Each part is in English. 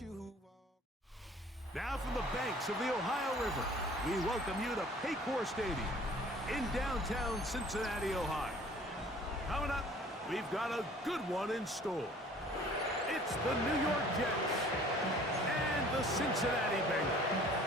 Now from the banks of the Ohio River, we welcome you to Paycor Stadium in downtown Cincinnati, Ohio. Coming up, we've got a good one in store. It's the New York Jets and the Cincinnati Bengals.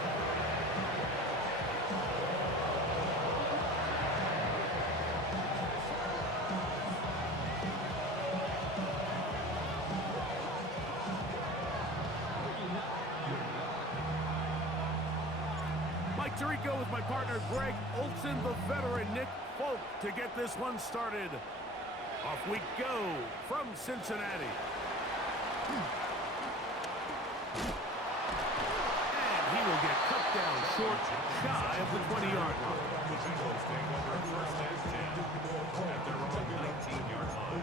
Tirico with my partner Greg Olson, the veteran Nick Folk to get this one started. Off we go from Cincinnati. And he will get cut down short, shy of the 20-yard line. The Bengals take over first and 10 at their own 19-yard line.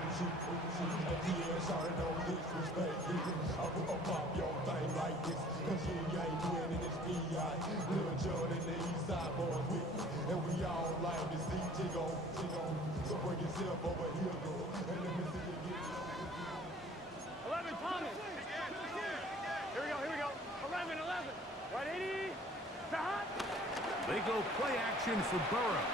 Thomas. Here we go. 11. Right, 80. They go play action for Burrow.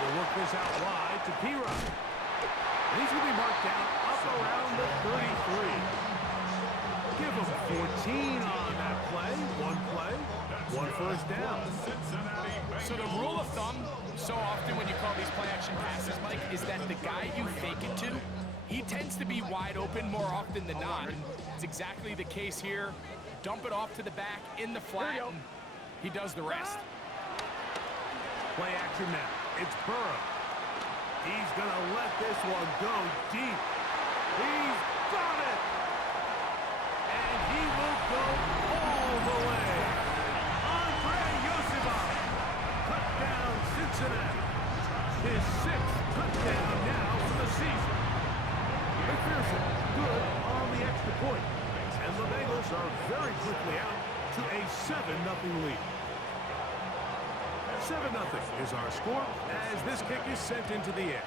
They'll work this out wide to P-Rod. And he's going to be marked down up around the 33. Give him 14 on that play. One first down. So the rule of thumb, so often when you call these play-action passes, Mike, is that the guy you fake it to, he tends to be wide open more often than not. And it's exactly the case here. Dump it off to the back in the flat, and he does the rest. Play action now. It's Burrow. He's going to let this one go deep. He's got it! And he will go all the way. Touchdown, Cincinnati. His 6th touchdown now for the season. McPherson, good on the extra point. And the Bengals are very quickly out to a 7-0 lead. 7-0 is our score as this kick is sent into the air.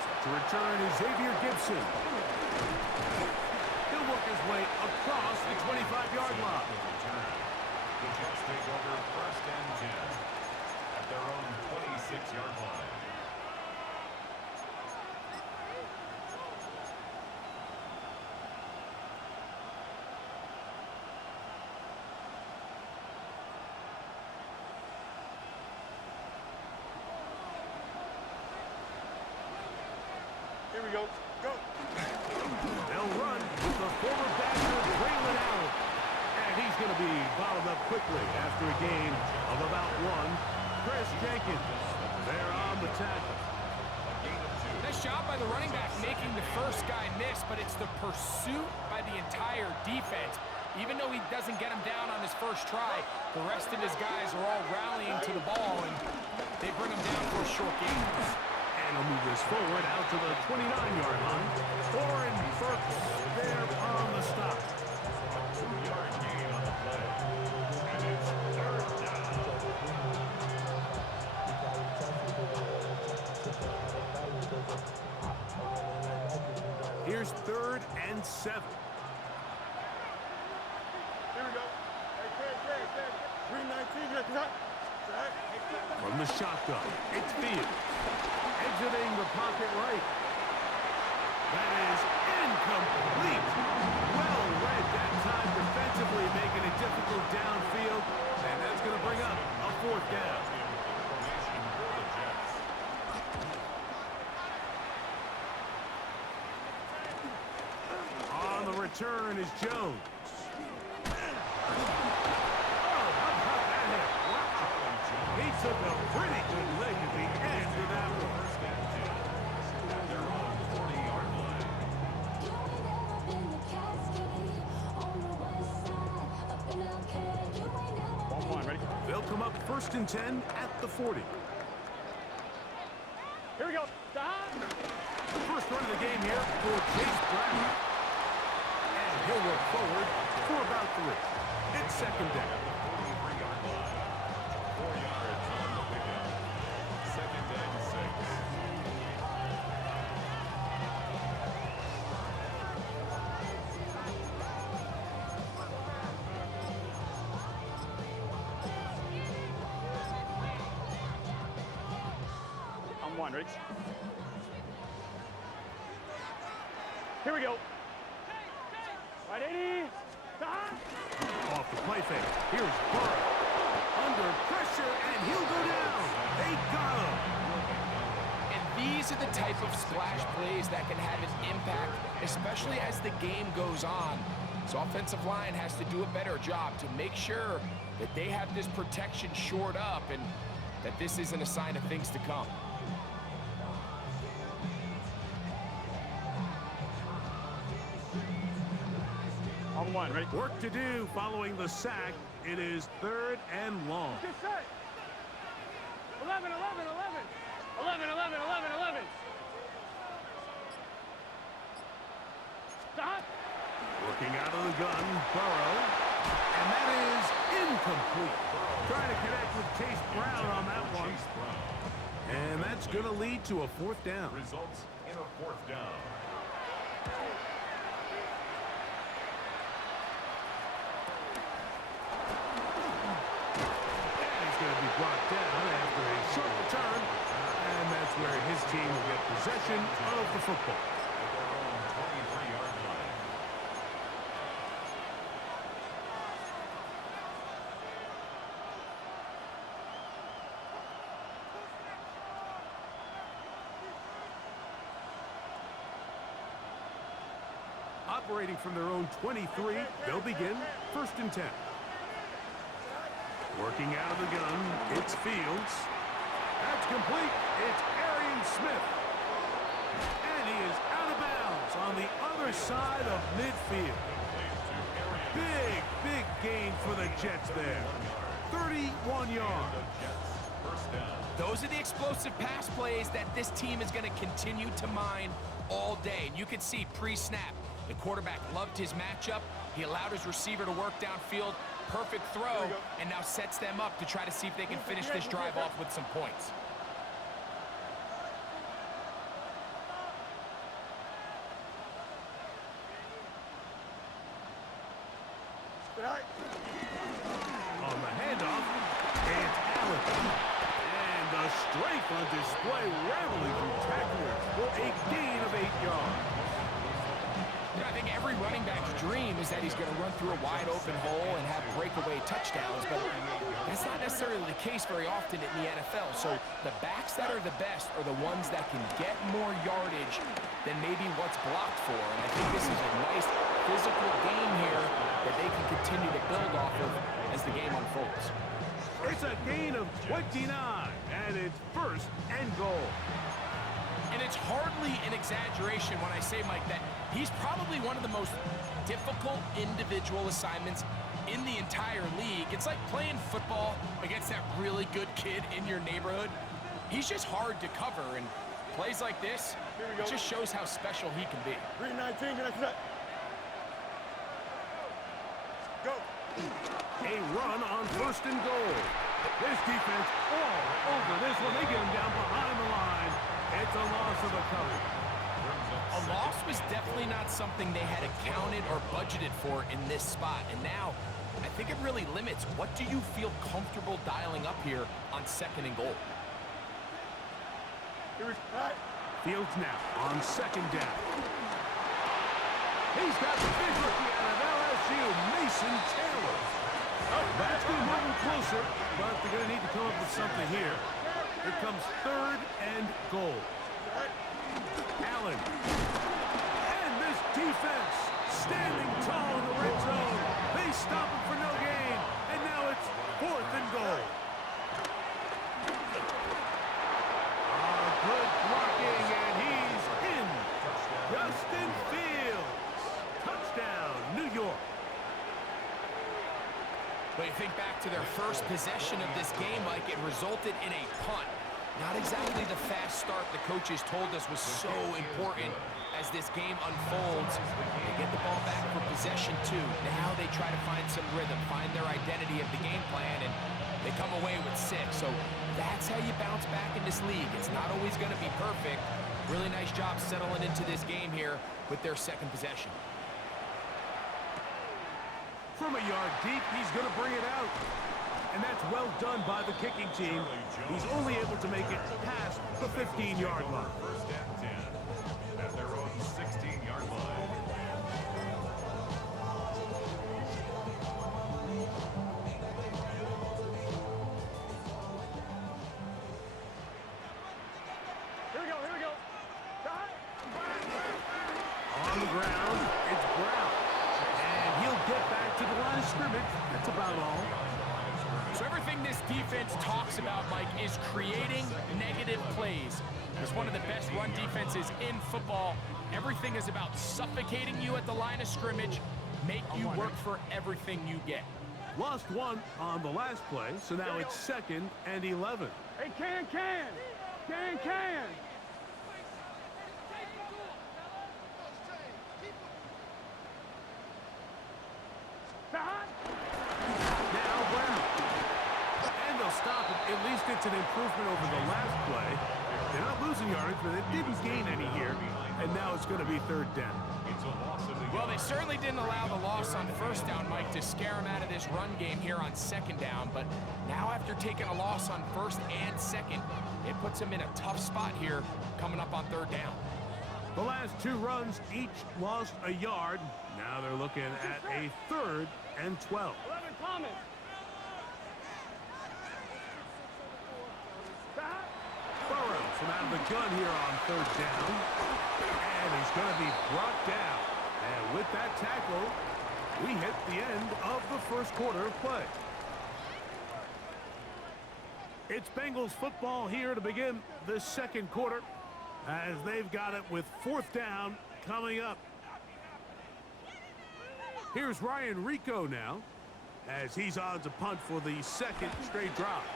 Set to return is Xavier Gibson. He'll work his way across the 25-yard line. The Jets take over first and 10 at their own 26-yard line. Here we go. Go. They'll run with the former Badger, Braylon Allen. And he's going to be bottled up quickly after a gain of about 1. Chris Jenkins, there on the tackle. Nice job by the running back making the first guy miss, but it's the pursuit by the entire defense. Even though he doesn't get him down on his first try, the rest of his guys are all rallying to the ball, and they bring him down for a short gain. And he'll move this forward out to the 29-yard line. Oren Burks there on the stop. 2-yard gain on the play. And it's third down. Here's 3rd and 7. Here we go. Hey, Green 19, get that. From the shotgun, it's Fields. Exiting the pocket right. That is incomplete. Well read that time defensively, making it difficult downfield. And that's going to bring up a 4th down. On the return is Jones. He took a pretty good leg at the end of that one. They're on the 40-yard line. Ready? They'll come up 1st and 10 at the 40. Here we go. First run of the game here for Chase Brown. And he'll work forward for about 3. It's 2nd down. 43-yard line. 4 yards on the pickup. 2nd and 6. one, ready? Here we go. Right, 80. Off the play fake. Here's Burrow. Under pressure, and he'll go down. They got him. And these are the type of splash plays that can have an impact, especially as the game goes on. So offensive line has to do a better job to make sure that they have this protection shored up and that this isn't a sign of things to come. On one, ready? Work to do following the sack. It is 3rd and long. Get set. 11, 11, 11. 11, 11, 11, 11. Stop. Working out of the gun, Burrow. And that is incomplete. Trying to connect with Chase Brown on that one. And that's going to lead to a 4th down. Results in a 4th down. Brought down after a short return, and that's where his team will get possession of the football. At their own 23-yard line. Operating from their own 23, they'll begin 1st and 10. Working out of the gun, it's Fields. That's complete. It's Arian Smith. And he is out of bounds on the other side of midfield. Big, big gain for the Jets there. 31 yards. First down. Those are the explosive pass plays that this team is going to continue to mine all day. And you can see pre-snap, the quarterback loved his matchup. He allowed his receiver to work downfield. Perfect throw, and now sets them up to try to see if they can finish this drive off with some points. On the handoff, it's Allen. And the strength on display, rattling through tacklers for a gain of 8 yards. Yeah, I think every running back's dream is that he's going to run through a wide open hole and have breakaway touchdowns, but that's not necessarily the case very often in the NFL. So the backs that are the best are the ones that can get more yardage than maybe what's blocked for. And I think this is a nice physical game here that they can continue to build off of as the game unfolds. It's a gain of 29, and it's 1st and goal. And it's hardly an exaggeration when I say, Mike, that he's probably one of the most difficult individual assignments in the entire league. It's like playing football against that really good kid in your neighborhood. He's just hard to cover, and plays like this, it just shows how special he can be. 319, can I set? Go. A run on 1st and goal. This defense all over this one. They get him down behind the line. It's a loss of the coverage. A loss was definitely not something they had accounted or budgeted for in this spot. And now, I think it really limits what do you feel comfortable dialing up here on 2nd and goal. Fields now on 2nd down. He's got the big rookie out of LSU, Mason Taylor. Oh, that's going to move him closer, but they're going to need to come up with something here. Here comes 3rd and goal. Allen. And this defense standing tall in the red zone. They stop him for no gain. And now it's 4th and goal. Good blocking, and he's in. Justin Fields. Touchdown, New York. But you think back to their first possession of this game, Mike, it resulted in a punt. Not exactly the fast start the coaches told us was so important as this game unfolds. They get the ball back for possession 2. Now they try to find some rhythm, find their identity of the game plan, and they come away with 6. So that's how you bounce back in this league. It's not always going to be perfect. Really nice job settling into this game here with their 2nd possession. From a yard deep, he's going to bring it out. And that's well done by the kicking team. He's only able to make it past the 15-yard line. First and 10 at their own 16-yard line. Here we go, here we go. On the ground, it's Brown. And he'll get back to the line of scrimmage. That's about all. So everything this defense talks about, Mike, is creating negative plays. It's one of the best run defenses in football. Everything is about suffocating you at the line of scrimmage, make you work for everything you get. Lost one on the last play, so now it's 2nd and 11. Hey, can. Now Brown. And they'll stop it. At least it's an improvement over the last play. They're not losing yards, but they didn't gain any here. And now it's going to be 3rd down. It's a loss of the Well, they certainly didn't allow the loss on 1st down, Mike, to scare them out of this run game here on 2nd down. But now after taking a loss on 1st and 2nd, it puts them in a tough spot here coming up on 3rd down. The last 2 runs each lost a yard. Now they're looking at a 3rd and 12. 11 Thomas. Burrows from out of the gun here on 3rd down. And he's going to be brought down. And with that tackle, we hit the end of the 1st quarter of play. It's Bengals football here to begin the 2nd quarter, as they've got it with 4th down coming up. Here's Ryan Rico now, as he's on to punt for the 2nd straight drive.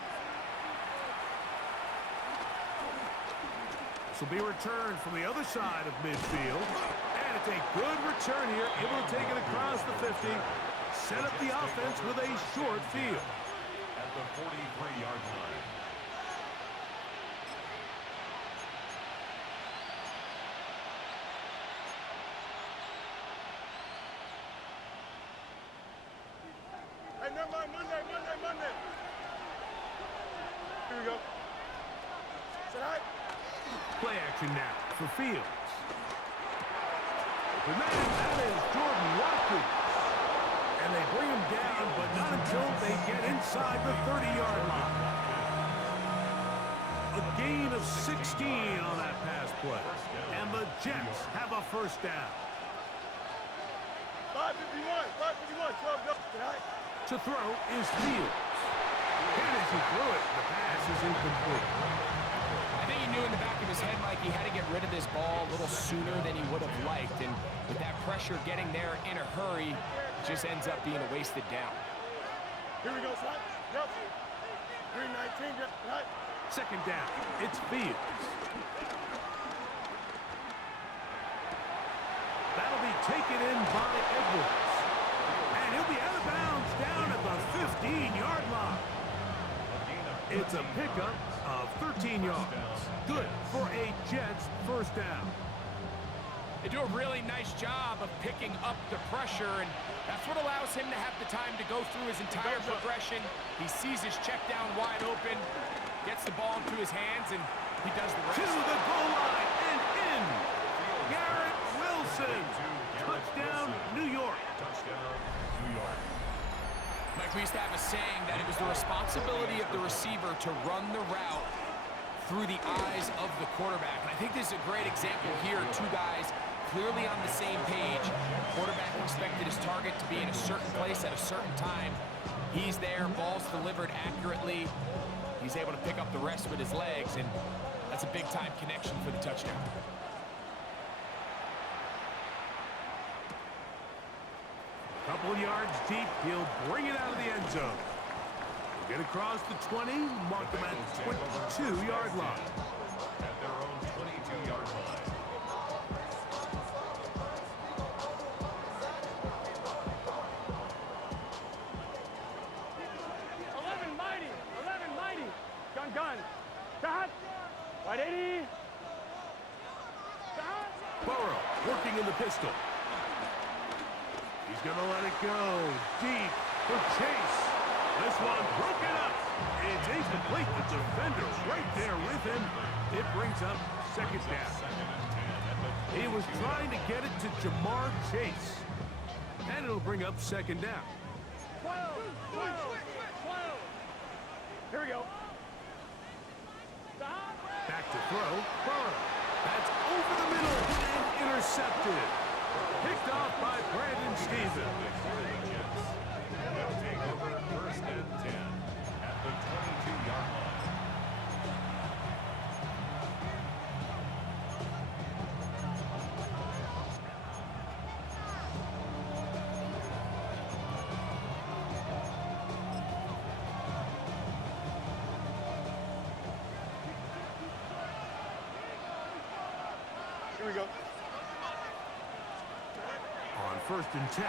This will be returned from the other side of midfield. And it's a good return here, able to take it across the 50, set up the offense with a short field. at the 43-yard line. Hey, never mind, Monday. Here we go. Say hi. Play action now for Fields. The man is Jordan Watkins. And they bring him down, but not until they get inside the 30-yard line. A gain of 16 on that pass play. And the Jets have a first down. 551, 12 go. Say hi. To throw is Fields. And as he threw it, the pass is incomplete. I think he knew in the back of his head, Mike, he had to get rid of this ball a little sooner than he would have liked. And with that pressure getting there in a hurry, it just ends up being a wasted down. Here we go, son. Yep. Green 19, yep. Right. Second down, it's Fields. That'll be taken in by Edwards. And he'll be out of bounds down at the 15-yard line. It's a pickup of 13 yards. Good for a Jets first down. They do a really nice job of picking up the pressure, and that's what allows him to have the time to go through his entire progression. He sees his check down wide open, gets the ball into his hands, and he does the rest. To the goal line and in. Garrett Wilson. Touchdown, New York. Touchdown, New York. Mike, we used to have a saying that it was the responsibility of the receiver to run the route through the eyes of the quarterback. And I think this is a great example here. Two guys clearly on the same page. Quarterback expected his target to be in a certain place at a certain time. He's there, ball's delivered accurately. He's able to pick up the rest with his legs, and that's a big-time connection for the touchdown. Couple yards deep, he'll bring it out of the end zone. He'll get across the 20, mark them at the 22-yard line. At their own 22-yard line. Eleven mighty. Gun. Dot. Right 80. Dot. Burrow working in the pistol. He's going to let it go deep for Chase. This one broken up. It's incomplete. The defender right there with him. It brings up second down. He was trying to get it to Jamar Chase. And it'll bring up second down. 12. Here we go. Back to throw. Burrow. That's over the middle and intercepted. Picked off by Brandon Stevens. They'll take over first and 10 at the 22-yard line. Here we go. On first and 10,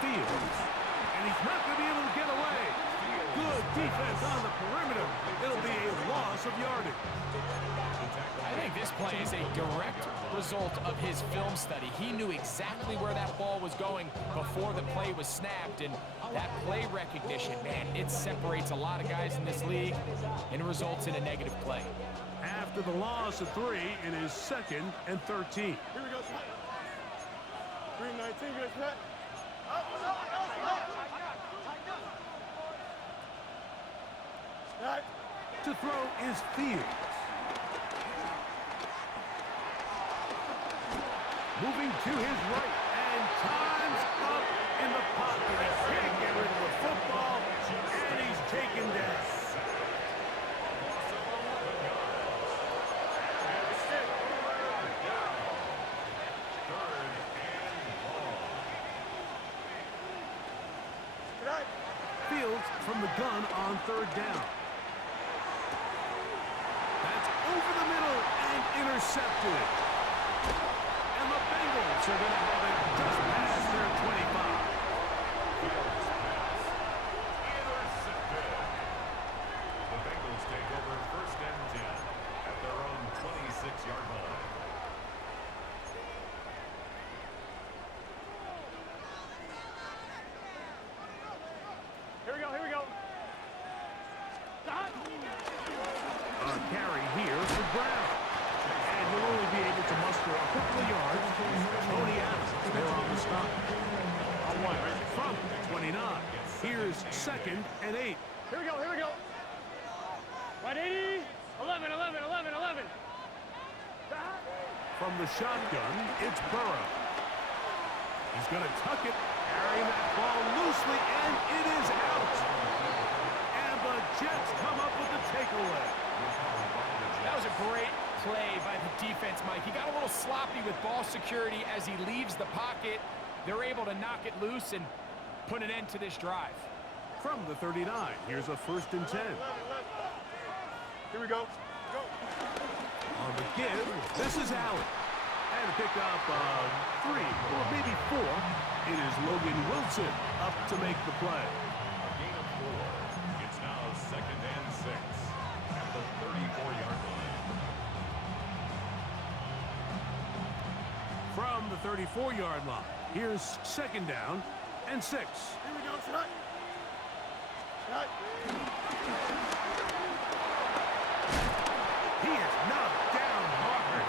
Fields. And he's not going to be able to get away. Good defense on the perimeter. It'll be a loss of yardage. I think this play is a direct result of his film study. He knew exactly where that ball was going before the play was snapped, and that play recognition, man, it separates a lot of guys in this league and results in a negative play. After the loss of 3, it is second and 13. Here we go. 3-19, good set. To throw is Fields. Moving to his right, and time's up in the pocket. He can't get rid of the football, and he's taken down. Fields from the gun on third down. That's over the middle and intercepted. And the Bengals are going to have it just past their 25. Fields pass intercepted. The Bengals take over first and 10 at their own 26-yard line. Here we go. A carry here for Brown. And he'll only be able to muster a couple of yards. Tony Adams there on the stop. On one. From 29. Here's second and 8. Here we go. 180. 11. From the shotgun, it's Burrow. He's going to tuck it, carrying that ball loosely, and it is out. And the Jets come up with the takeaway. That was a great play by the defense, Mike. He got a little sloppy with ball security as he leaves the pocket. They're able to knock it loose and put an end to this drive. From the 39, here's a first and 10. Here we go. On the give, this is Allen. And pick up 3 or maybe 4. It is Logan Wilson up to make the play. A gain of 4. It's now second and 6 at the 34-yard line. From the 34-yard line, here's second down and 6. Here we go. Shot. He is knocked down hard.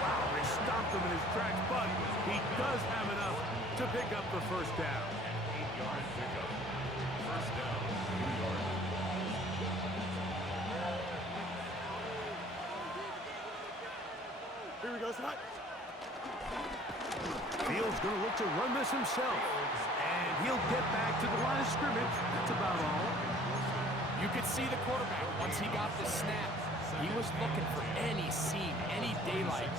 Wow, they stopped him in his tracks, but he does have enough to pick up the first down. An 8-yard pickup. First down, New York. Here we go. Shot. Fields going to look to run this himself. And he'll get back to the line of scrimmage. That's about all. You could see the quarterback once he got the snap. He was looking for any seam, any daylight,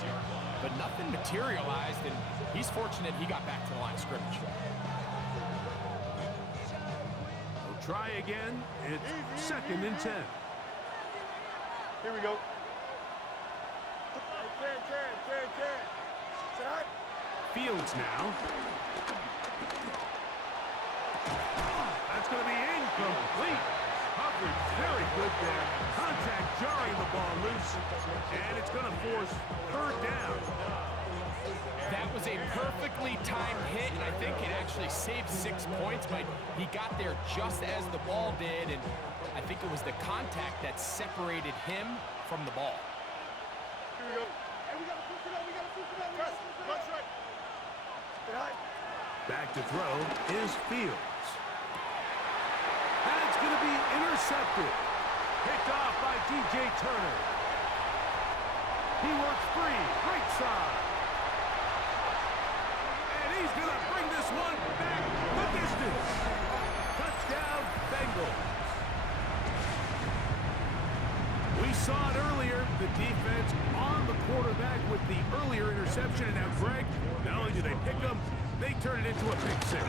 but nothing materialized, and he's fortunate he got back to the line of scrimmage. We'll try again. It's second and 10. Here we go. Turn. Shot. Fields now. That's going to be incomplete. Coverage very good there. Contact jarring the ball loose. And it's going to force third down. That was a perfectly timed hit, and I think it actually saved 6 points, but he got there just as the ball did, and I think it was the contact that separated him from the ball. Here we go. Hey, we got to push it up. We got to push it up. That's right. Get high. Back to throw is Fields. That's going to be intercepted. Picked off by DJ Turner. He works free, right side. And he's going to bring this one back the distance. Touchdown, Bengals. We saw it earlier, the defense on the quarterback with the earlier interception. And now, Greg, not only do they pick him, they turn it into a pick six.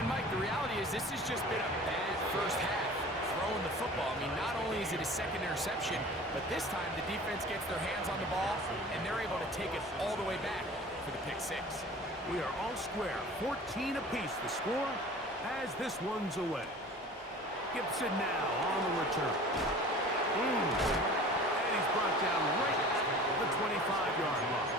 And, Mike, the reality is this has just been a bad first half throwing the football. I mean, not only is it his second interception, but this time the defense gets their hands on the ball, and they're able to take it all the way back for the pick six. We are all square, 14 apiece the score as this one's away. Gibson now on the return. And he's brought down right at the 25-yard line.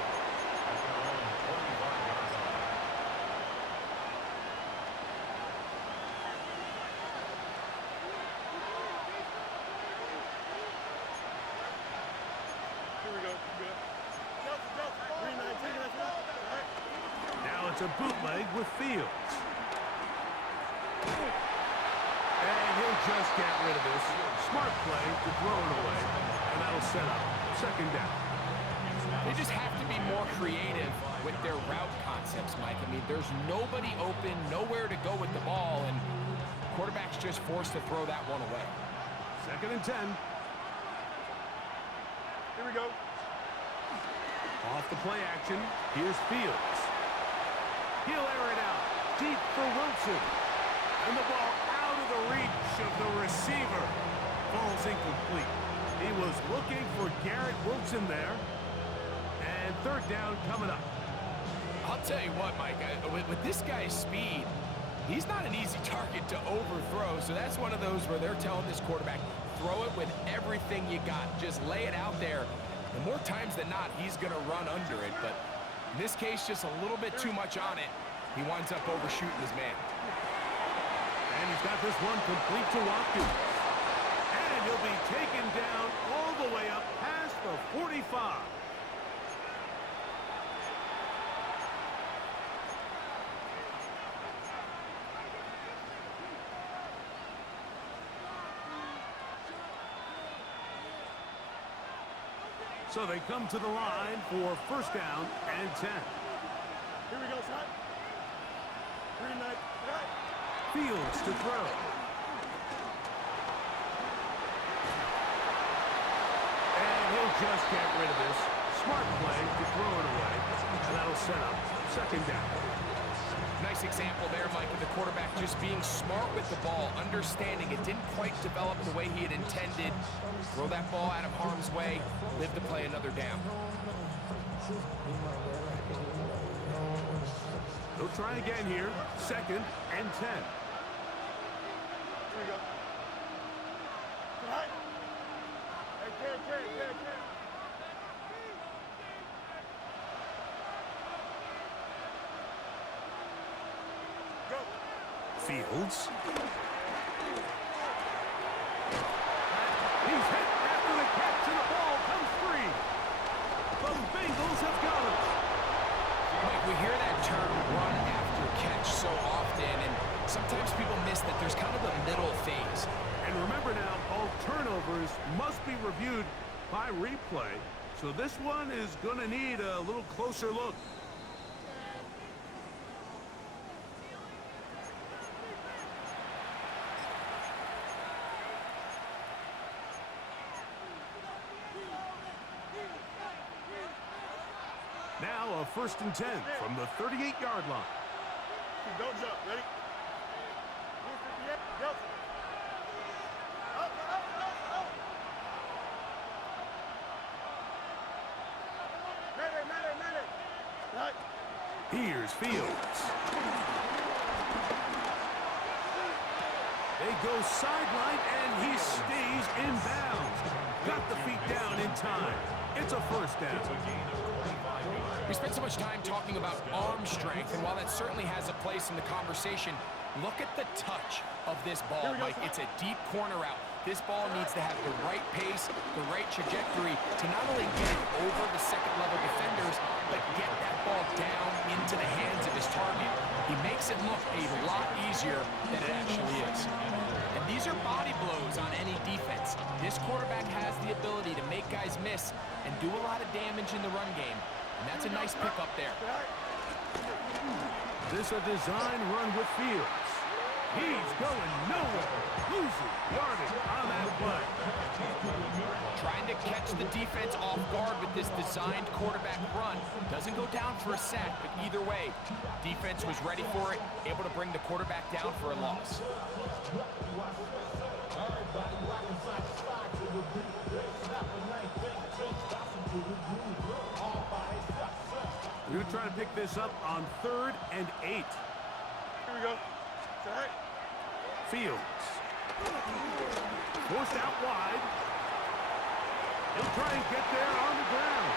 Now it's a bootleg with Fields. And he'll just get rid of this. Smart play to throw it away. And that'll set up second down. They just have to be more creative with their route concepts, Mike. I mean, there's nobody open, nowhere to go with the ball, and quarterback's just forced to throw that one away. Second and 10. Here we go. Off the play action, here's Fields. He'll air it out deep for Wilson. And the ball out of the reach of the receiver. Falls incomplete. He was looking for Garrett Wilson there. And third down coming up. I'll tell you what, Mike, with this guy's speed, he's not an easy target to overthrow. So that's one of those where they're telling this quarterback, throw it with everything you got. Just lay it out there. And more times than not, he's going to run under it. But in this case, just a little bit too much on it. He winds up overshooting his man. And he's got this one complete to Watkins. And he'll be taken down all the way up past the 45. So they come to the line for first down and 10. Here we go, son. Green light. Right. Fields to throw. And he'll just get rid of this. Smart play to throw it away. And that'll set up second down. Nice example there, Mike, of the quarterback just being smart with the ball, understanding it didn't quite develop the way he had intended. Throw that ball out of harm's way, live to play another down. They'll try again here. Second and 10. Here we go. Right. Hey, carry. Go. Fields. He's hit after the catch, and the ball comes free. The Bengals have got it. Mike, we hear that term run after catch so often, and sometimes people miss that there's kind of a middle phase. And remember now, all turnovers must be reviewed by replay. So this one is going to need a little closer look. Now a first and 10 from the 38-yard line. Don't jump. Ready? Go. Up. Ready. Right. Here's Fields. They go sideline, and he stays in bounds. Got the feet down in time. It's a first down. We spent so much time talking about arm strength, and while that certainly has a place in the conversation, look at the touch of this ball, Mike. It's a deep corner route. This ball needs to have the right pace, the right trajectory to not only get it over the second-level defenders, but get that ball down into the hands of his target. He makes it look a lot easier than it actually is. And these are body blows on any defense. This quarterback has the ability to make guys miss and do a lot of damage in the run game. And that's a nice pickup there. This a design run with Fields. He's going nowhere. Losing yardage on that play. Trying to catch the defense off guard with this designed quarterback run. Doesn't go down for a sack, but either way, defense was ready for it, able to bring the quarterback down for a loss. We're going to try to pick this up on 3rd and 8. Here we go. Set. Fields. Forced out wide. He'll try and get there on the ground.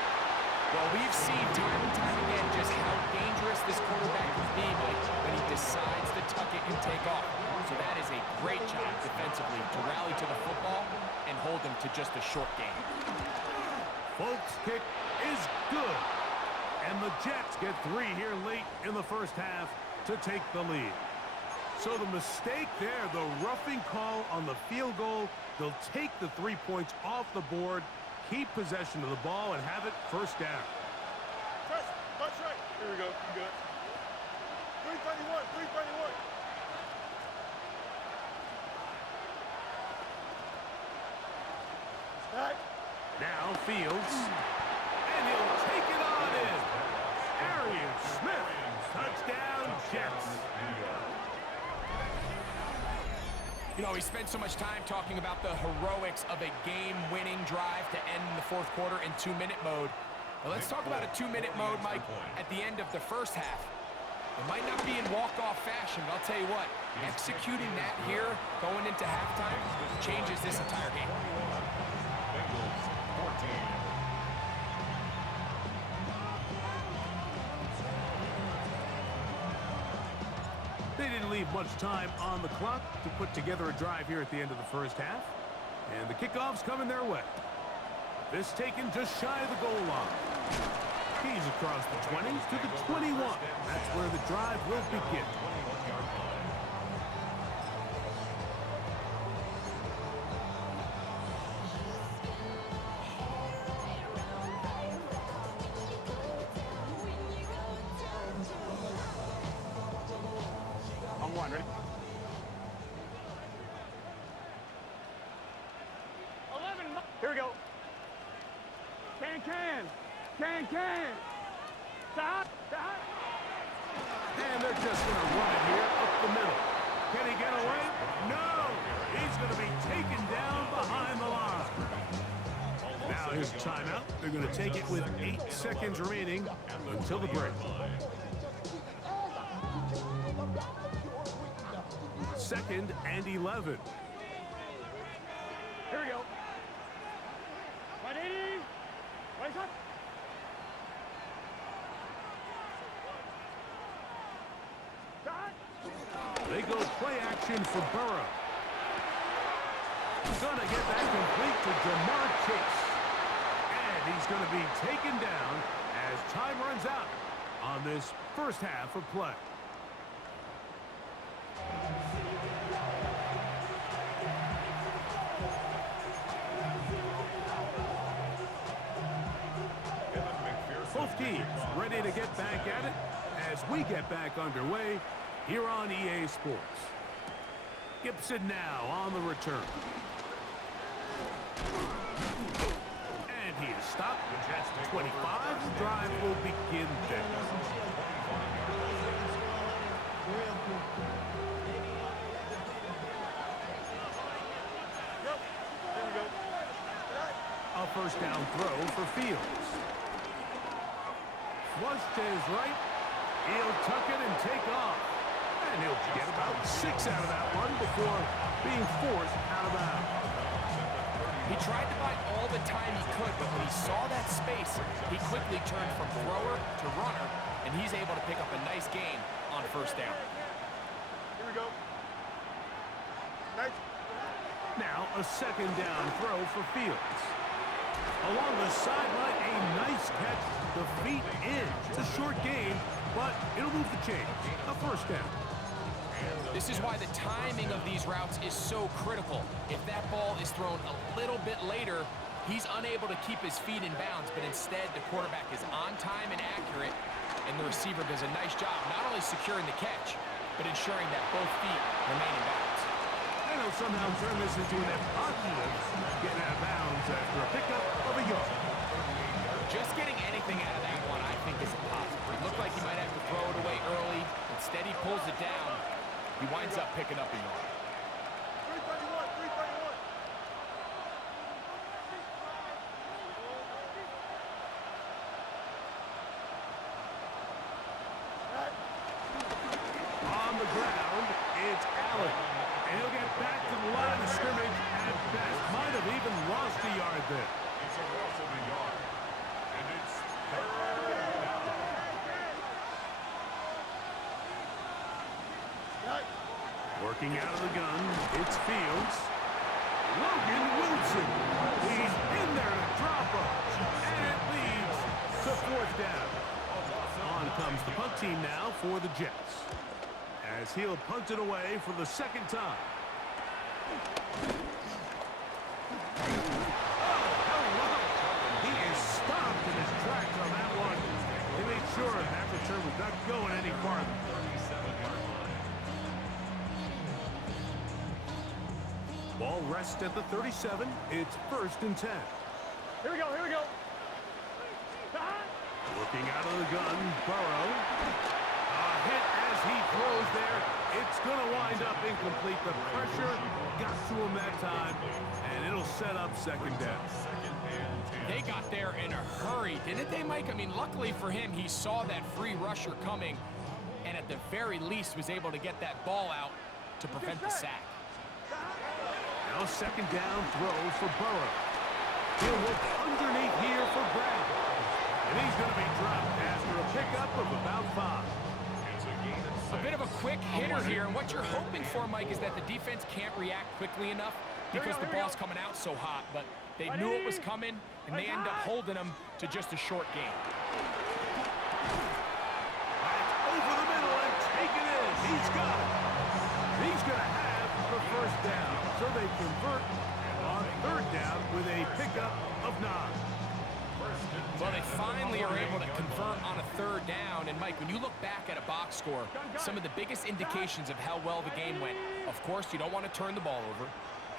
Well, we've seen time and time again just how dangerous this quarterback can be, Mike, when he decides to tuck it and take off. So that is a great job defensively to rally to the football and hold him to just a short game. Folks' kick is good. And the Jets get 3 here late in the first half to take the lead. So the mistake there, the roughing call on the field goal, they'll take the 3 points off the board, keep possession of the ball, and have it first down. Press. Punch right. Here we go. You good. 331. 331. Back. Now Fields. And he'll take it on in. Arian Smith. Touchdown, Jets. You know, we spent so much time talking about the heroics of a game-winning drive to end the fourth quarter in 2-minute mode. Now let's talk about a 2-minute mode, Mike, at the end of the first half. It might not be in walk-off fashion, but I'll tell you what, executing that here, going into halftime, changes this entire game. Bengals 14. They didn't leave much time on the clock to put together a drive here at the end of the first half. And the kickoff's coming their way. This taken just shy of the goal line. He's across the 20s to the 21. That's where the drive will begin. 21-yard line. On one, ready? 11. Here we go. Can. Stop. And they're just going to run it here up the middle. Can he get away? No! He's going to be taken down behind the line. Now here's a timeout. They're going to take it with 8 seconds remaining until the break. 2nd and 11. Here we go. Ready? Right up. They go play action for Burrow. Gonna get that complete to Jamar Chase. And he's gonna be taken down as time runs out on this first half of play. Both teams ready to get back at it as we get back underway here on EA Sports. Gibson now on the return. And he is stopped at 25. The drive will begin then. A first down throw for Fields. Flush to his right. He'll tuck it and take off. And he'll get about 6 out of that one before being forced out of bounds. He tried to buy all the time he could, but when he saw that space, he quickly turned from thrower to runner, and he's able to pick up a nice gain on first down. Here we go. Nice. Now a second down throw for Fields. Along the sideline, a nice catch. The feet in. It's a short gain, but it'll move the chains. A first down. This is why the timing of these routes is so critical. If that ball is thrown a little bit later, he's unable to keep his feet in bounds, but instead the quarterback is on time and accurate, and the receiver does a nice job not only securing the catch, but ensuring that both feet remain in bounds. And he'll somehow turn this into an positive, getting out of bounds after a pickup of a yard. Just getting anything out of that one, I think, is a positive. It looked like he might have to throw it away early. Instead, he pulls it down. He winds up picking up a yard. 331, 331. On the ground, it's Allen. And he'll get back to the line of scrimmage at best. Might have even lost a yard there. It's a loss of a yard. And it's third down. Working out of the gun, it's Fields. Logan Wilson. He's in there to drop him. And it leads to fourth down. On comes the punt team now for the Jets, as he'll punt it away for the second time. He is stopped in his tracks on that one. He made sure that return was not going any farther. 37-yard line. Ball rests at the 37. It's 1st and 10. Here we go, here we go. Looking out of the gun, Burrow. A hit as he throws there. It's going to wind up incomplete. The pressure got to him that time, and it'll set up second down. They got there in a hurry, didn't they, Mike? I mean, luckily for him, he saw that free rusher coming, and at the very least was able to get that ball out to prevent the sack. Now second down throw for Burrow. He'll look underneath here for Brown. And he's going to be dropped after a pickup of about 5. A bit of a quick hitter here, and what you're hoping for, Mike, is that the defense can't react quickly enough because the ball's coming out so hot, but they knew it was coming, and they end up holding them to just a short gain. That's over the middle and taken in. He's got it. He's going to have the first down, so they convert on third down with a pickup of 9. Well, they finally are able to convert on a third down. And, Mike, when you look back at a box score, some of the biggest indications of how well the game went, of course, you don't want to turn the ball over.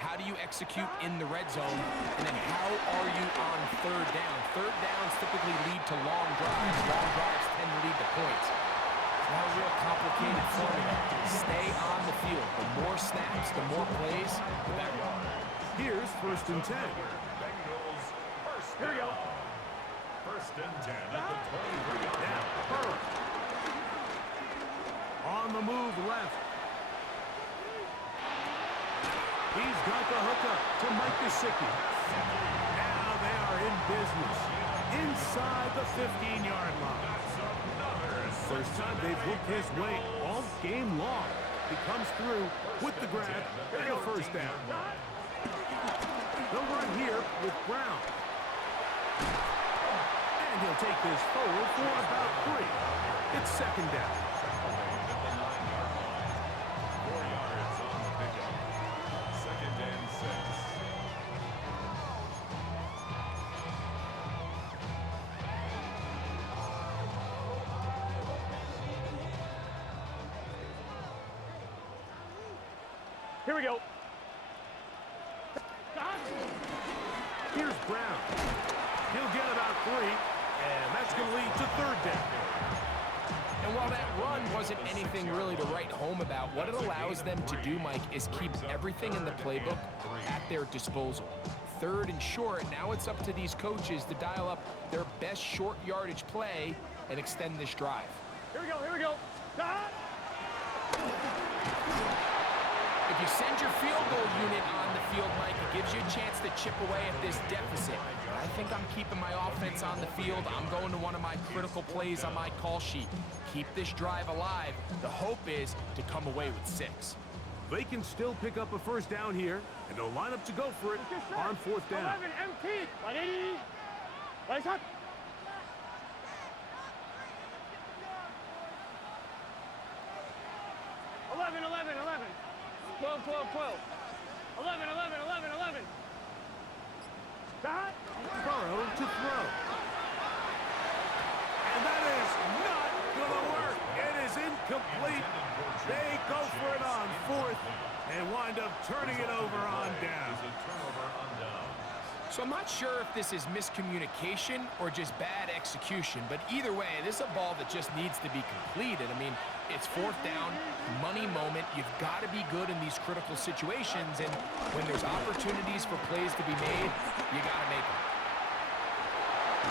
How do you execute in the red zone? And then how are you on third down? Third downs typically lead to long drives. Long drives tend to lead to points. It's not a real complicated formula. Stay on the field. The more snaps, the more plays, the better. Here's 1st and 10. Bengals first Here we go. down. 1st and 10 at the 23-yard line. Now, Burrow. On the move left. He's got the hookup to Mike Gesicki. Now they are in business inside the 15-yard line. First time they've looked his way all game long. He comes through with the grab and a first down. They'll run here with Brown. And he'll take this forward for about 3. It's second down. 4 yards on the pickup. 2nd and 6. Here we go. Here's Brown. He'll get about 3, and that's going to lead to third down. And while that run wasn't anything really to write home about, what it allows them to do, Mike, is keep everything in the playbook at their disposal. 3rd and short, now it's up to these coaches to dial up their best short yardage play and extend this drive. Here we go, here we go. If you send your field goal unit on the field, Mike, it gives you a chance to chip away at this deficit. But I think I'm keeping my offense on the field. I'm going to one of my critical plays on my call sheet. Keep this drive alive. The hope is to come away with 6. They can still pick up a first down here, and they'll line up to go for it on 4th down. 11 empty. 180. Right shot. 11, 11, 11. 12, 12, 12. 11, 11, 11, 11. That. Burrow to throw. And that is not going to work. It is incomplete. They go for it on 4th and wind up turning it over on down. So I'm not sure if this is miscommunication or just bad execution, but either way, this is a ball that just needs to be completed. I mean, it's 4th down, money moment. You've got to be good in these critical situations, and when there's opportunities for plays to be made, you got to make them.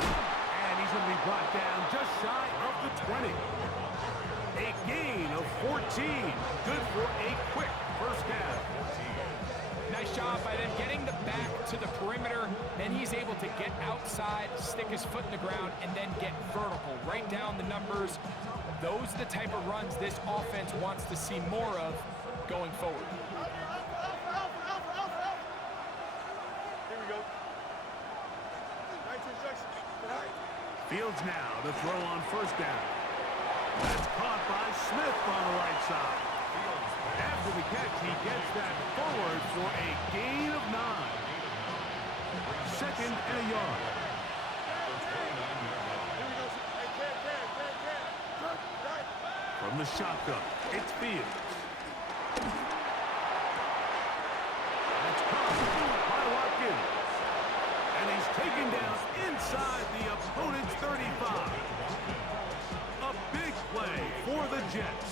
And he's going to be brought down just shy of the 20. A gain of 14. Good for a quick first down. Nice job by them getting the back to the perimeter. Then he's able to get outside, stick his foot in the ground, and then get vertical. Right down the numbers. Those are the type of runs this offense wants to see more of going forward. Here we go. Nice instruction. Fields now to throw on first down. That's caught by Smith on the right side. After the catch, he gets that forward for a gain of 9. 2nd and a yard. From the shotgun, it's Fields. That's caught by Watkins. And he's taken down inside the opponent's 35. A big play for the Jets.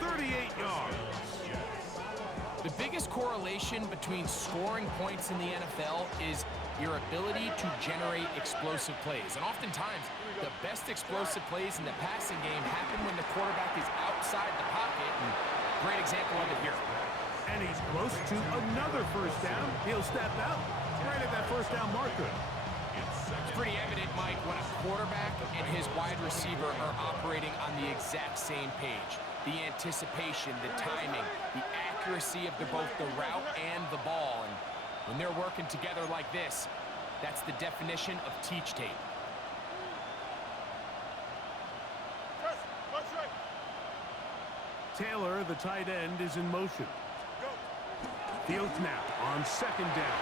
38 yards. The biggest correlation between scoring points in the NFL is your ability to generate explosive plays. And oftentimes, the best explosive plays in the passing game happen when the quarterback is outside the pocket. And great example of it here. And he's close to another first down. He'll step out right at that first down marker. It's pretty evident, Mike, when a quarterback and his wide receiver are operating on the exact same page. The anticipation, the timing, the accuracy of both the route and the ball. And when they're working together like this, that's the definition of teach tape. Taylor, the tight end, is in motion. Fields now on 2nd down.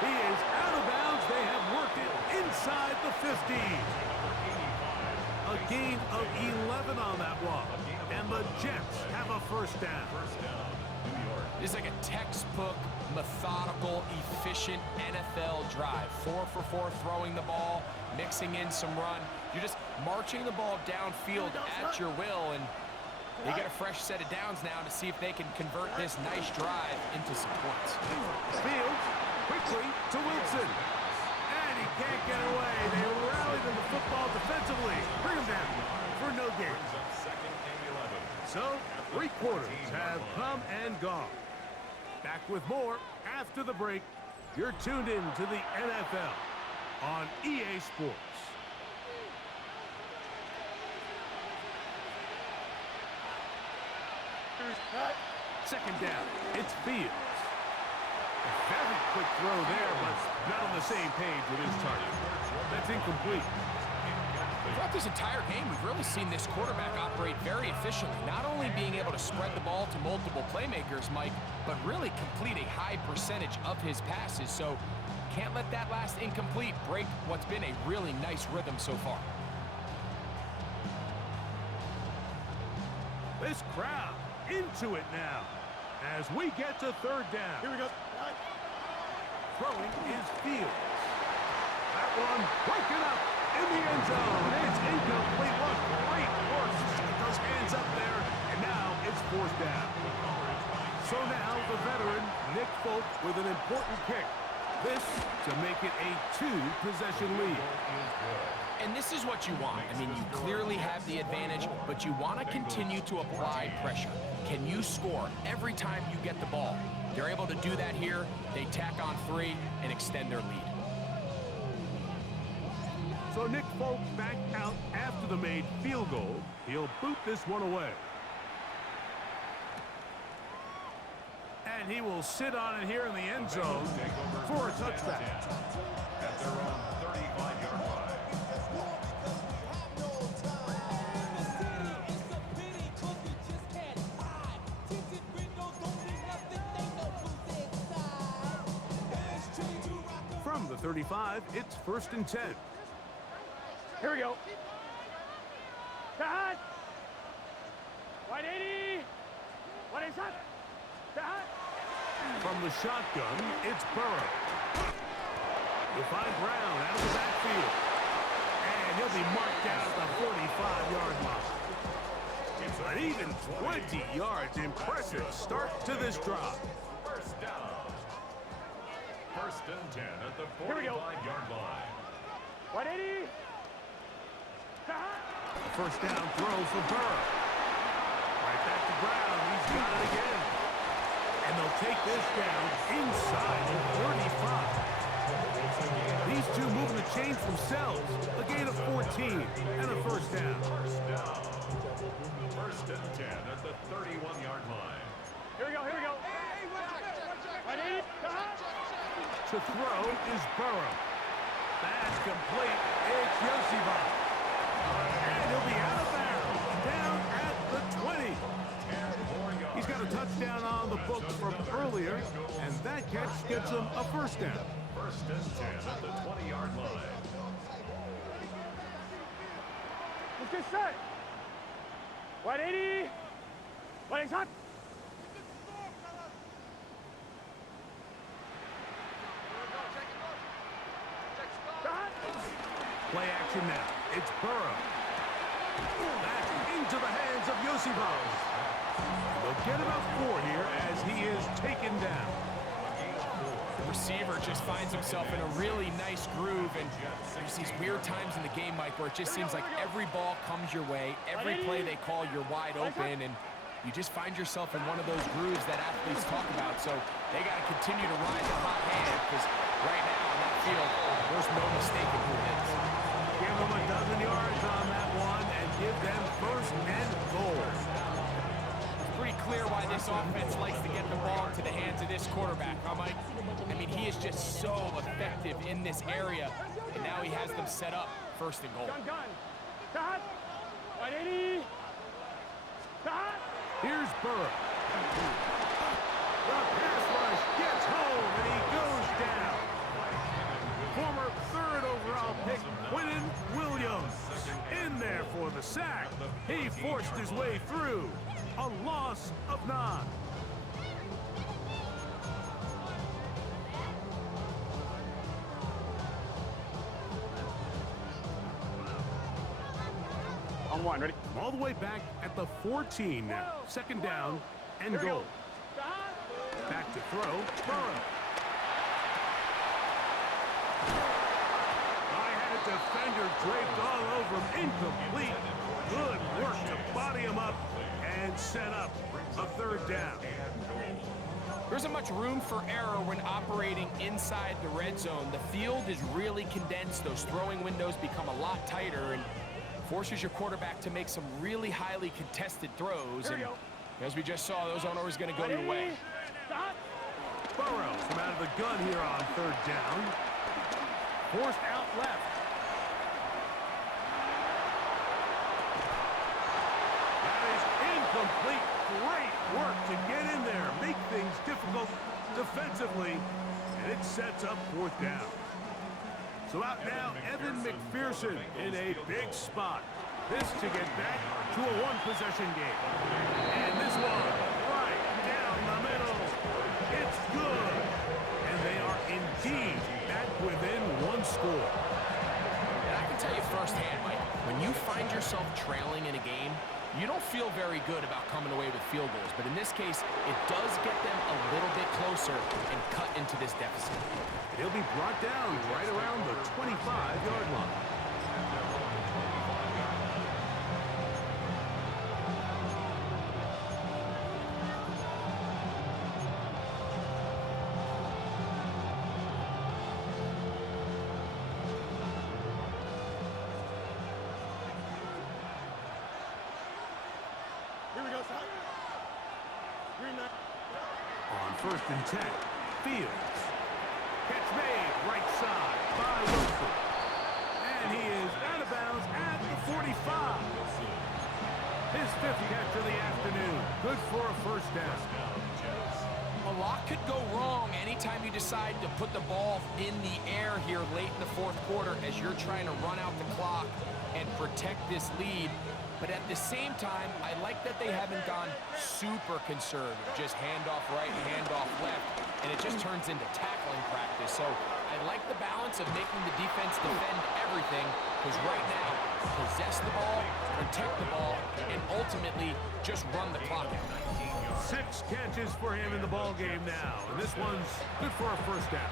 He is out of bounds. They have worked it inside the 15. A gain of 11 on that one. And the Jets have a first down. This is like a textbook, methodical, efficient NFL drive. 4 for 4 throwing the ball, mixing in some run. You're just marching the ball downfield at your will, and they get a fresh set of downs now to see if they can convert this nice drive into some points. Fields quickly to Wilson. And he can't get away. They rallied in the football defensively. Bring him down for no gain. So, 3 quarters have come and gone. Back with more after the break. You're tuned in to the NFL on EA Sports. Second down, it's Fields. A very quick throw there, but not on the same page with his target. That's incomplete. Throughout this entire game, we've really seen this quarterback operate very efficiently, not only being able to spread the ball to multiple playmakers, Mike, but really complete a high percentage of his passes. So can't let that last incomplete break what's been a really nice rhythm so far. This crowd into it now as we get to 3rd down. Here we go. Throwing is Fields. That one broken up in the end zone. It's incomplete. What great work to get those hands up there. And now it's 4th down. So now the veteran, Nick Folk, with an important kick. This to make it a 2-possession lead. And this is what you want. I mean, you clearly have the advantage, but you want to continue to apply pressure. Can you score every time you get the ball? They're able to do that here. They tack on 3 and extend their lead. So Nick Folk back out after the made field goal. He'll boot this one away. And he will sit on it here in the end zone for a touchback. At their own 35-yard line. From the 35, it's 1st and 10. Here we go. Cut. 180. What is that? Cut. From the shotgun, it's Burrow. He'll find Brown out of the backfield. And he'll be marked down at the 45-yard line. An even 20 yards. Impressive start to this drive. First down. 1st and 10 at the Here we go. 45-yard line. 180. A first down throw for Burrow. Right back to Brown. He's got it again. And they'll take this down inside the 35. These two moving the chains themselves. A gain of 14 and a first down. First down. 1st and 10 at the 31-yard line. Here we go. Here we go. 180. To throw is Burrow. That's complete. It's Yoshiba. And he'll be out of bounds, down at the 20. He's got a touchdown on the books from earlier, and that catch gets him a first down. 1st and 10 at the 20-yard line. Let's get set. 180. 180. Play action now. It's Burrow. That's into the hands of Yoshiba. They'll get about 4 here as he is taken down. The receiver just finds himself in a really nice groove, and there's these weird times in the game, Mike, where it just seems like every ball comes your way. Every play they call, you're wide open, and you just find yourself in one of those grooves that athletes talk about. So they got to continue to ride the hot hand, because right now on that field, there's no mistaking who it is. Give them a dozen yards on that one and give them first and goal. It's pretty clear why this offense likes to get the ball into the hands of this quarterback, huh, Mike? I mean, he is just so effective in this area, and now he has them set up 1st and goal. Gun. Cut. 180. Cut. Here's Burrow. The pass rush gets home, and he goes down. Former 3rd overall pick, Quinnen Williams, in there for the sack. He forced his way through. A loss of 9. On 1, ready? All the way back at the 14 now. 2nd down and goal. Back to throw, Burrow. I-handed defender draped all over him. Incomplete. Good work to body him up and set up a 3rd down. There isn't much room for error when operating inside the red zone. The field is really condensed. Those throwing windows become a lot tighter and forces your quarterback to make some really highly contested throws. And as we just saw, those aren't always going to go your way. Burrow from out of the gun here on 3rd down. Forced out left. That is incomplete. Great work to get in there, make things difficult defensively, and it sets up 4th down. So out now, Evan McPherson in a big spot. This to get back to a 1-possession game. And this one right down the middle. It's good. And they are indeed back within 1 score. And I can tell you firsthand, Mike, when you find yourself trailing in a game, you don't feel very good about coming away with field goals. But in this case, it does get them a little bit closer and cut into this deficit. He'll be brought down right around the 25-yard line. On 1st and 10, Fields. Catch made, right side by Wilson. And he is out of bounds at the 45. His 5th catch of the afternoon. Good for a first down. A lot could go wrong anytime you decide to put the ball in the air here late in the 4th quarter as you're trying to run out the clock and protect this lead. But at the same time, I like that they haven't gone super conservative. Just handoff right, handoff left, and it just turns into tackling practice. So I like the balance of making the defense defend everything, because right now, possess the ball, protect the ball, and ultimately just run the clock out. 6 catches for him in the ball game now, and this one's good for a first down.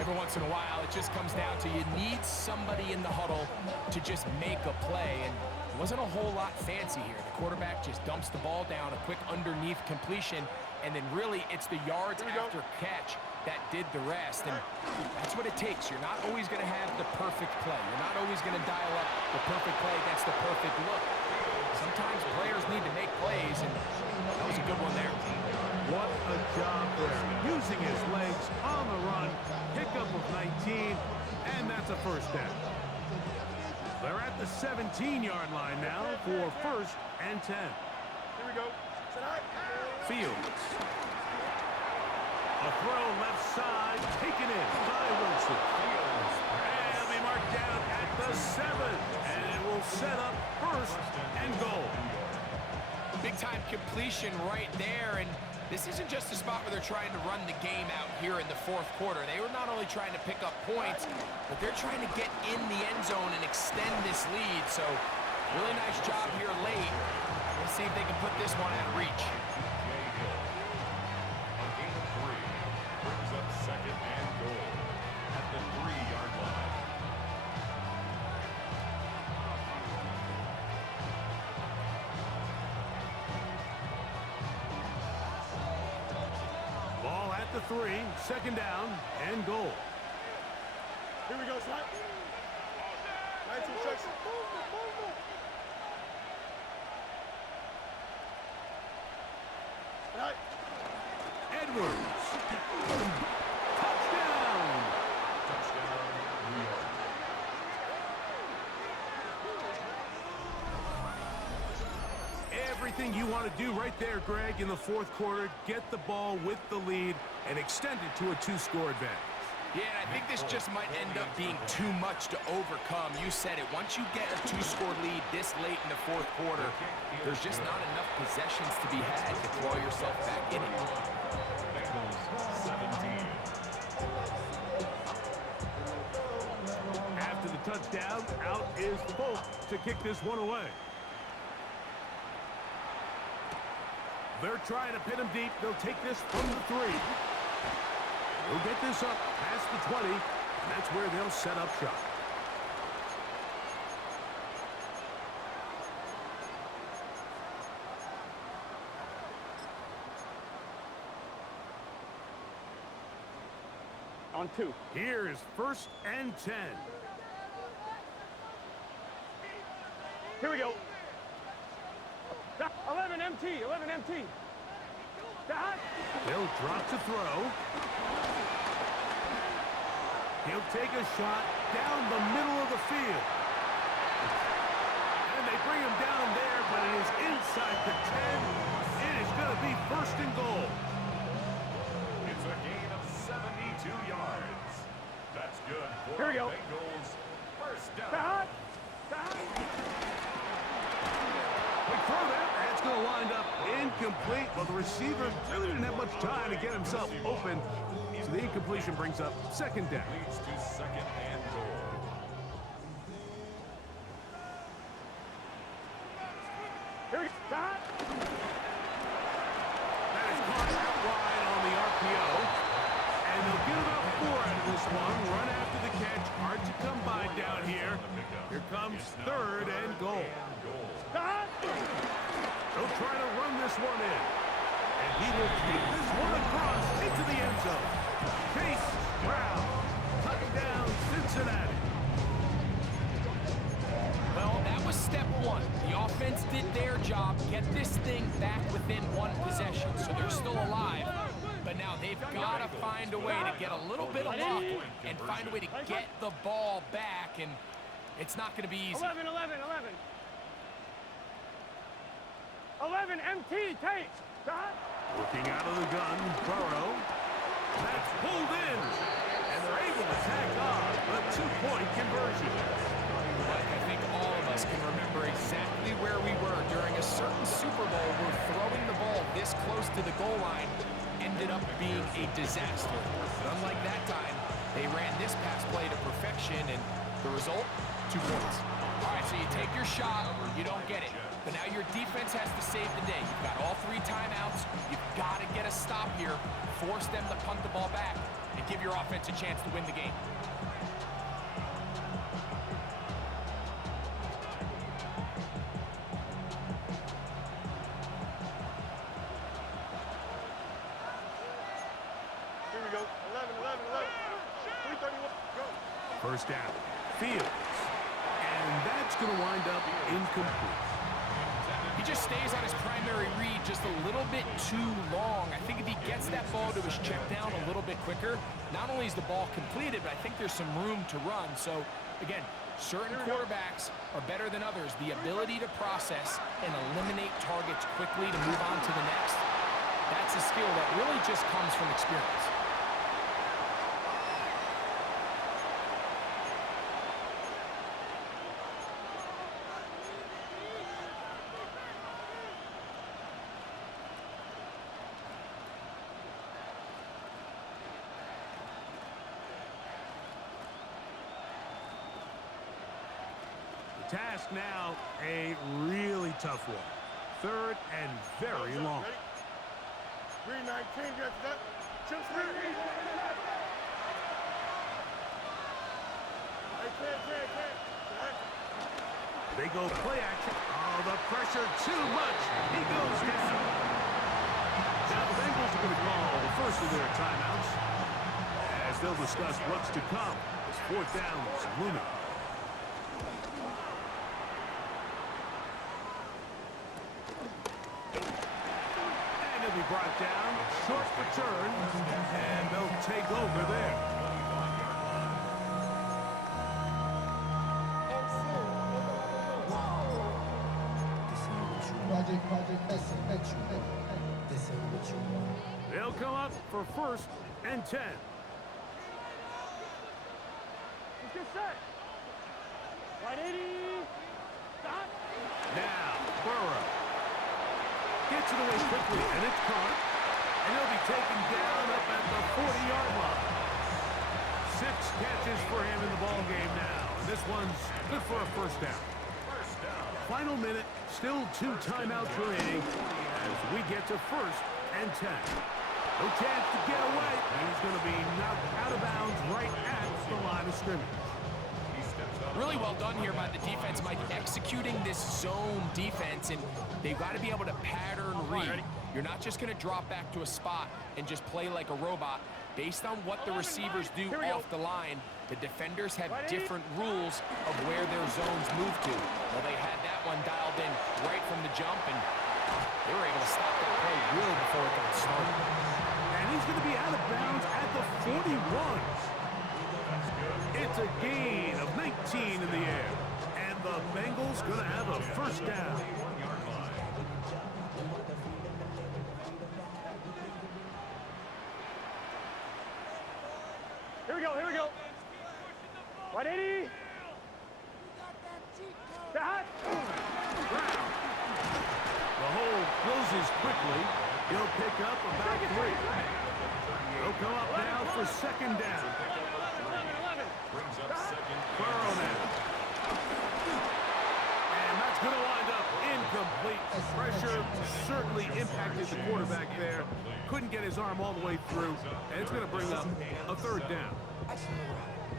Every once in a while, it just comes down to you need somebody in the huddle to just make a play, and it wasn't a whole lot fancy here. The quarterback just dumps the ball down, a quick underneath completion, and then really it's the yards after catch that did the rest, and that's what it takes. You're not always going to have the perfect play. You're not always going to dial up the perfect play against the perfect look. Sometimes players need to make plays, and that was a good one there. What a job there. Using his legs on the run. Pickup of 19, and that's a first down. They're at the 17-yard line now for 1st and 10. Here we go. Fields. A throw left side, taken in by Wilson. And he'll be marked down at the 7, and it will set up 1st and goal. Big-time completion right there, and this isn't just a spot where they're trying to run the game out here in the 4th quarter. They were not only trying to pick up points, but they're trying to get in the end zone and extend this lead. So, really nice job here late. Let's see if they can put this one at reach. On game 3, brings up 2nd and goal at the 3-yard line. Ball at the 3, 2nd down and goal. Here we go, slide. 19 seconds. Right. Edwards. Touchdown. Touchdown, New York. Everything you want to do right there, Greg, in the 4th quarter. Get the ball with the lead and extend it to a 2-score advantage. Yeah, and I think this just might end up being too much to overcome. You said it. Once you get a 2-score lead this late in the 4th quarter, there's just not enough possessions to be had to claw yourself back in it. Bengals 17. After the touchdown, out is Folk to kick this one away. They're trying to pin him deep. They'll take this from the 3. They'll get this up past the 20, and that's where they'll set up shop. On 2. Here's 1st and 10. Here we go. 11 MT, 11 MT. They'll drop to throw. He'll take a shot down the middle of the field. And they bring him down there, but it is inside the 10. It is going to be 1st and goal. It's a gain of 72 yards. That's good for Here we go. Bengals. 1st down. Quick throw there. That's going to wind up incomplete. Well, the receiver really didn't have much time to get himself open. So the incompletion brings up 2nd down. Leads to 2nd and goal. Here we go. That is caught out wide on the RPO. And they'll get about 4 out of this one. Run after the catch. Hard to come by down here. Here comes 3rd and goal. They'll try to run this one in. And he will take this one across into the end zone. Chase Brown. Touchdown, Cincinnati. Well, that was step 1. The offense defense did their job, get this thing back within one possession, so they're still alive. But now they've got to find a way to get a little bit of luck and find a way to get the ball back, and it's not going to be easy. 11, 11, 11. 11, MT, take. Working out of the gun, Burrow. That's pulled in. And they're able to tack on a 2-point conversion. Mike, I think all of us can remember exactly where we were during a certain Super Bowl where throwing the ball this close to the goal line ended up being a disaster. But unlike that time, they ran this pass play to perfection, and the result, 2 points. All right, so you take your shot, you don't get it. But now your defense has to save the day. You've got all 3 timeouts. You've got to get a stop here, force them to punt the ball back, and give your offense a chance to win the game. Here we go. 11, 11, 11. 3:31. Go. First down. Fields. And that's going to wind up incomplete. He just stays on his primary read just a little bit too long. I think if he gets that ball to his check down a little bit quicker, not only is the ball completed, but I think there's some room to run. So, again, certain quarterbacks are better than others. The ability to process and eliminate targets quickly to move on to the next, that's a skill that really just comes from experience. Task now, a really tough one. 3rd and very long. Read 19, get that. Chips, read. Hey, can't. They go play action. Oh, the pressure too much. He goes down. Now the Bengals are going to call the first of their timeouts as they'll discuss what's to come as 4th down is looming. Be brought down, short return, and they'll take over there. They'll come up for 1st and 10. Let's get set. 180. Stop. Now, Burrow. Gets it away quickly, and it's caught. And he'll be taken down up at the 40-yard line. 6 catches for him in the ball game now. And this one's good for a 1st down. Final minute, still 2 timeouts remaining as we get to 1st and 10. No chance to get away. He's going to be knocked out of bounds right at the line of scrimmage. Really well done here by the defense, Mike, executing this zone defense, and they've got to be able to pattern read. You're not just going to drop back to a spot and just play like a robot. Based on what the receivers do off the line, the defenders have different rules of where their zones move to. Well, they had that one dialed in right from the jump, and they were able to stop that play really before it got started. And he's going to be out of bounds at the 41. It's a gain of 19 in the air. And the Bengals going to have a 1st down. Here we go. 180. That. Brown. The hole closes quickly. He'll pick up about 3. He'll come up now for 2nd down. Burrow now. And that's going to wind up incomplete. Pressure certainly impacted the quarterback there. Couldn't get his arm all the way through. And it's going to bring up a 3rd down.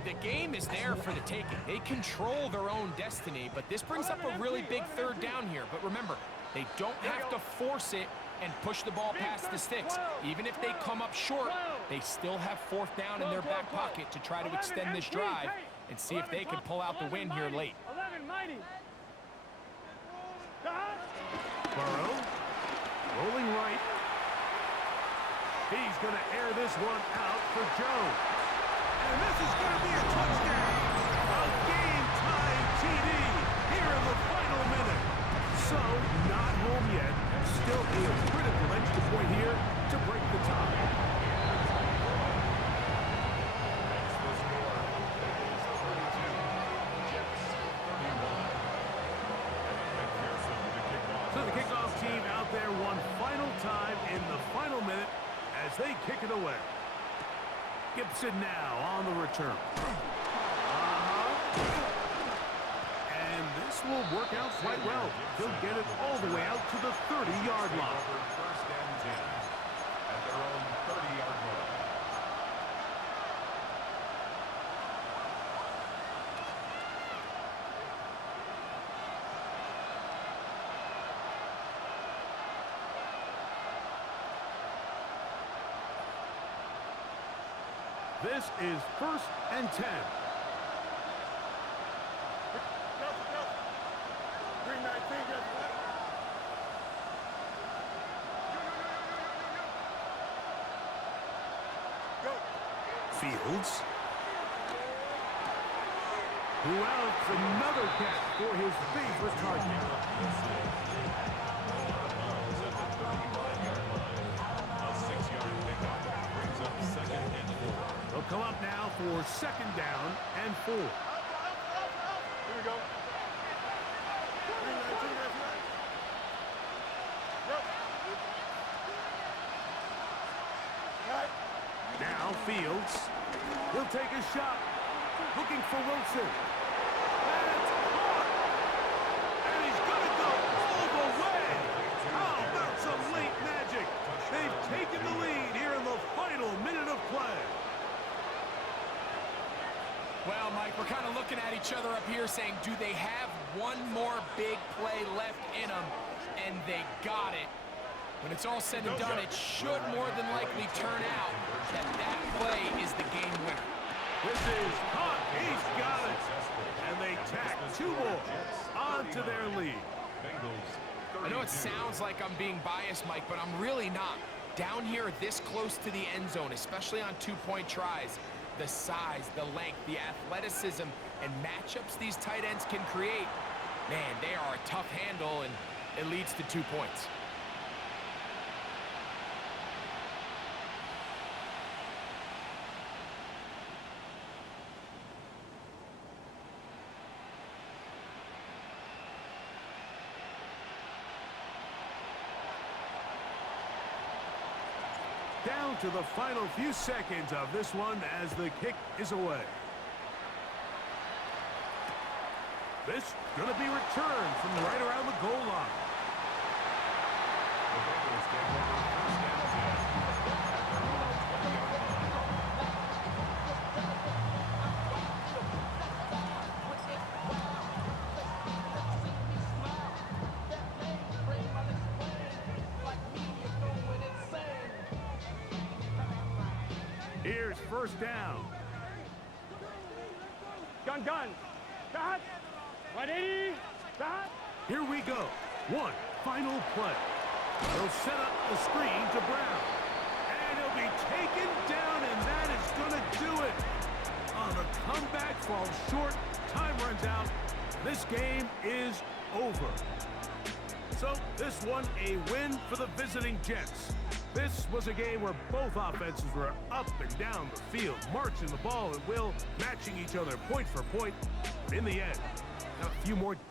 The game is there for the taking. They control their own destiny, but this brings up a really big 3rd down here. But remember, they don't have to force it and push the ball past the sticks. Even if they come up short, they still have 4th down in their back pocket to try to extend this drive and see if they can pull out the win here late. 11 mighty. going to air this one out for Jones. And this is going to be a touchdown. A game-tying TD here in the final minute. So, not home yet. Still a critical extra point here to break the tie. So the kickoff team out there one final time in the final minute as they kick it away. Gibson now on the return. And this will work out quite well. He'll get it all the way out to the 30-yard line. First and 10 at their own 30-yard line. This is 1st and 10. Green 19, go. Fields. Who else? Another catch for his favorite target. They'll come up now for 2nd down and 4. Here we go. Green 19, that's right. Go. Right. Now Fields. He'll take a shot. Looking for Wilson. And it's caught. And he's going to go all the way. How about some late magic? They've taken the lead here in the final minute of play. Well, Mike, we're kind of looking at each other up here saying, do they have one more big play left in them? And they got it. When it's all said and done, it should more than likely turn out that that play is the game winner. This is caught. He's got it. And they tack 2 more onto their lead. I know it sounds like I'm being biased, Mike, but I'm really not. Down here this close to the end zone, especially on 2-point tries, the size, the length, the athleticism, and matchups these tight ends can create, man, they are a tough handle, and it leads to 2 points. Down to the final few seconds of this one as the kick is away. This going to be returned from right around the goal line. The Bengals take over 1st and 10 at their own 20-yard line. Here's 1st down. Gun. Got. 180. Got. Here we go. One final play. They'll set up the screen to Brown. And he'll be taken down, and that is going to do it. The comeback falls short. Time runs out. This game is over. So this one a win for the visiting Jets. This was a game where both offenses were up and down the field, marching the ball at will, matching each other point for point. In the end, a few more deep